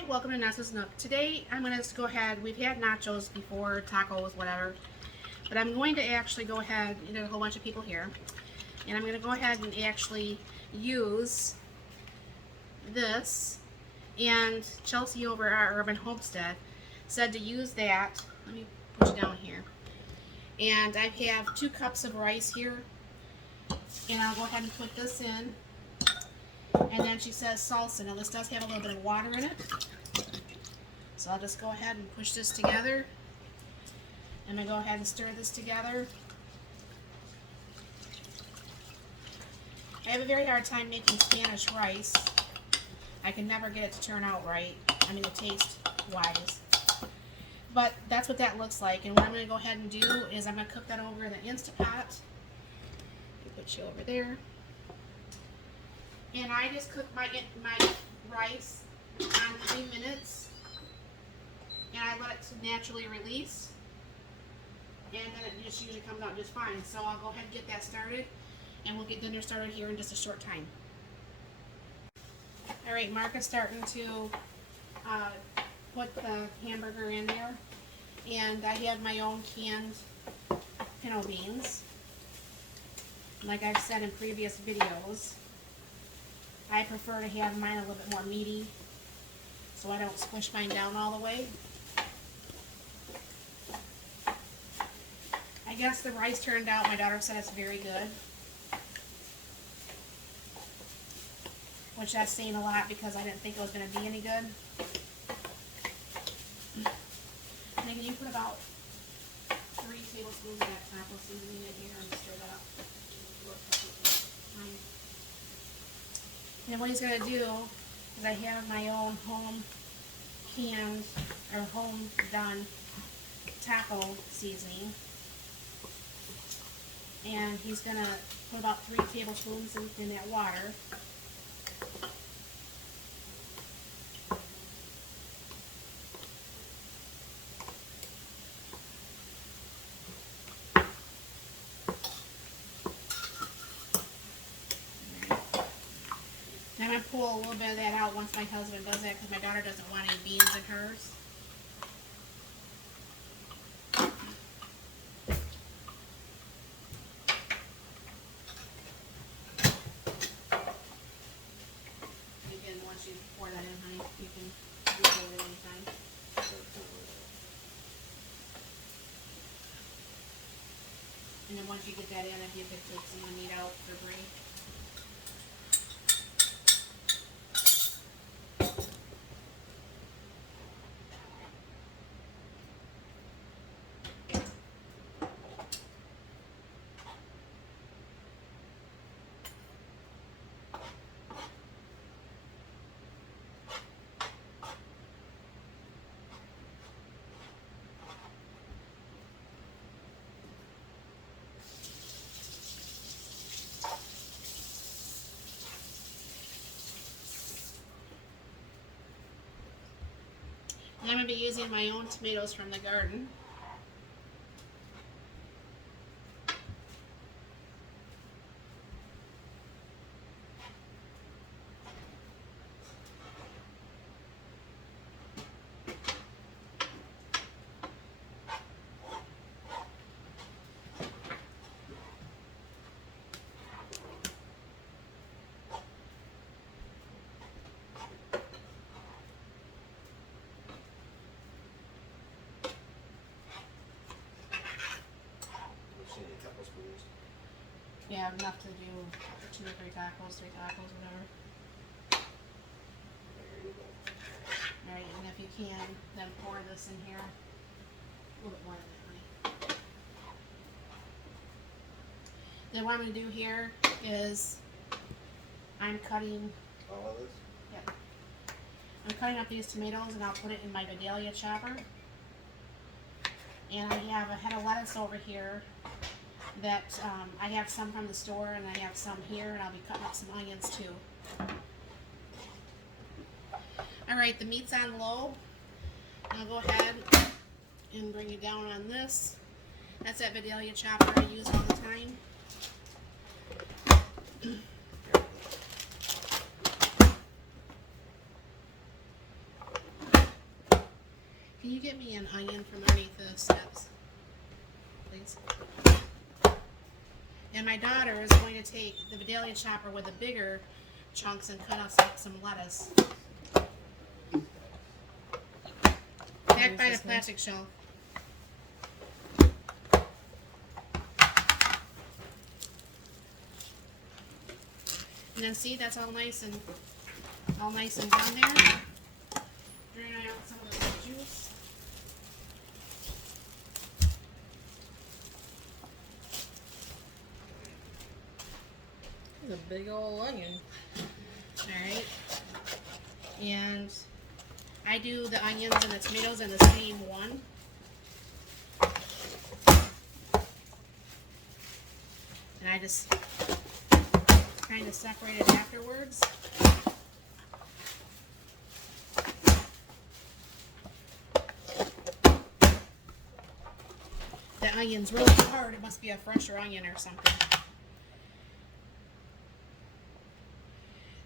Hi, welcome to Nessa's Nook. Today I'm going to go ahead, we've had nachos before, tacos, whatever, but I'm going to actually go ahead, there's a whole bunch of people here, and I'm going to go ahead and actually use this, and Chelsea over at our Urban Homestead said to use that. Let me put you down here. And I have 2 cups of rice here, and I'll go ahead and put this in. And then she says salsa. Now this does have a little bit of water in it. So I'll just go ahead and push this together. I'm going to go ahead and stir this together. I have a very hard time making Spanish rice. I can never get it to turn out right. I mean, the taste wise. But that's what that looks like. And what I'm going to go ahead and do is I'm going to cook that over in the Instapot. Put you over there. And I just cook my rice on 3 minutes, and I let it naturally release, and then it just usually comes out just fine. So I'll go ahead and get that started, and we'll get dinner started here in just a short time. Alright, Mark is starting to put the hamburger in there, and I have my own canned pinto beans. Like I've said in previous videos, I prefer to have mine a little bit more meaty, so I don't squish mine down all the way. I guess the rice turned out, my daughter said it's very good. Which that's saying a lot because I didn't think it was going to be any good. Megan, you put about 3 tablespoons of that taco seasoning in here and stir that up. And what he's going to do is I have my own home canned or home done taco seasoning. And he's going to put about 3 tablespoons in that water. I'm going to pull a little bit of that out once my husband does that because my daughter doesn't want any beans in hers. Again, once you pour that in, honey, you can do it at any time. And then once you get that in, if you could take some of the meat out for Brie. And I'm going to be using my own tomatoes from the garden. Yeah, enough to do 2 or 3 tacos, 3 tacos, whatever. Alright, and if you can, then pour this in here. A little bit more than that, honey. Then what I'm going to do here is I'm cutting... All of this? Yep. I'm cutting up these tomatoes and I'll put it in my Vidalia chopper. And I have a head of lettuce over here that I have some from the store and I have some here, and I'll be cutting up some onions too. Alright, the meat's on low. I'll go ahead and bring it down on this. That's that Vidalia chopper I use all the time. you get me an onion from underneath the steps, please? And my daughter is going to take the Vidalia chopper with the bigger chunks and cut us up some lettuce. Back by the plastic shelf. And then see, that's all nice and done there. Drain out some of the juice. It's a big old onion. Alright. And I do the onions and the tomatoes in the same one. And I just kind of separate it afterwards. The onion's really hard. It must be a fresher onion or something.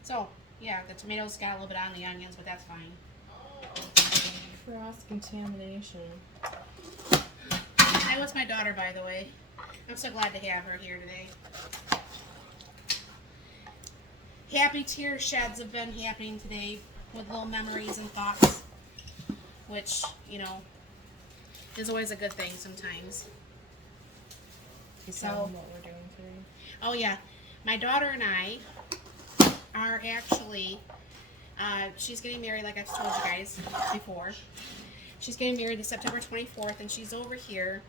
So, yeah, the tomatoes got a little bit on the onions, but that's fine. Cross-contamination. That was my daughter, by the way. I'm so glad to have her here today. Happy tear sheds have been happening today with little memories and thoughts, which, you know, is always a good thing sometimes. You tell them what we're doing today? Oh yeah, my daughter and I are actually, she's getting married like I've told you guys before. She's getting married on September 24th and she's over here.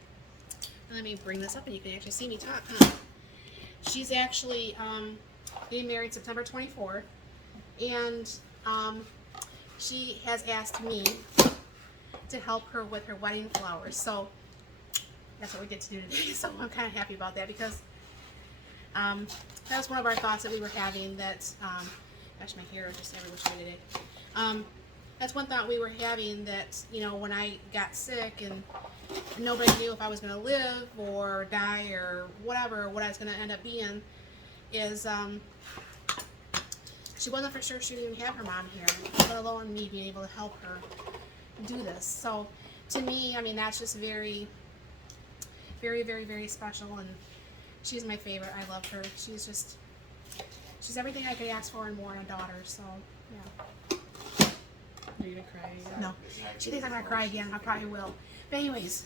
Let me bring this up and you can actually see me talk, huh? She's actually getting married September 24th and she has asked me to help her with her wedding flowers. So that's what we get to do today. So I'm kind of happy about that because that was one of our thoughts that we were having. That gosh, my hair is just every which way today. That's one thought we were having, that, you know, when I got sick and nobody knew if I was going to live or die or whatever, what I was going to end up being, is she wasn't for sure she would even have her mom here, let alone me being able to help her do this. So to me, I mean, that's just very, very, very, very special, and she's my favorite. I love her. She's everything I could ask for and more in a daughter. So yeah. Are you gonna cry again? No, she thinks I'm gonna cry again. I probably will. But anyways,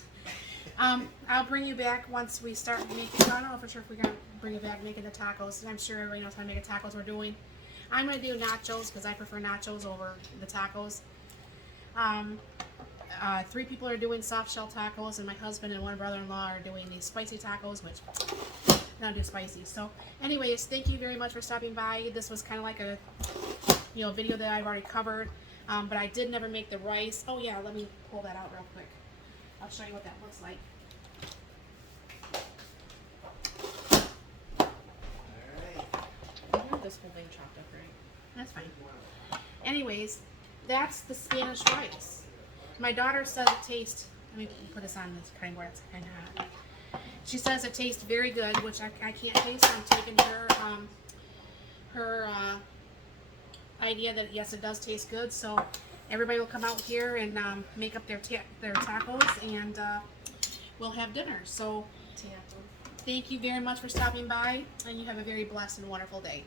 I'll bring you back once we start making. I don't know for sure if we're gonna bring you back making the tacos. I'm sure everybody knows how to make the tacos we're doing. I'm gonna do nachos because I prefer nachos over the tacos. 3 people are doing soft shell tacos, and my husband and one brother-in-law are doing these spicy tacos, which I don't do spicy. So, anyways, thank you very much for stopping by. This was kind of like a video that I've already covered, but I did never make the rice. Oh yeah, let me pull that out real quick. I'll show you what that looks like. I want this whole thing chopped up, right? That's fine. Anyways, that's the Spanish rice. My daughter says it tastes, let me put this on this cutting board, it's kind of hot. She says it tastes very good, which I can't taste. I'm taking her idea that yes, it does taste good. So everybody will come out here and make up their tacos, and we'll have dinner. So thank you very much for stopping by, and you have a very blessed and wonderful day.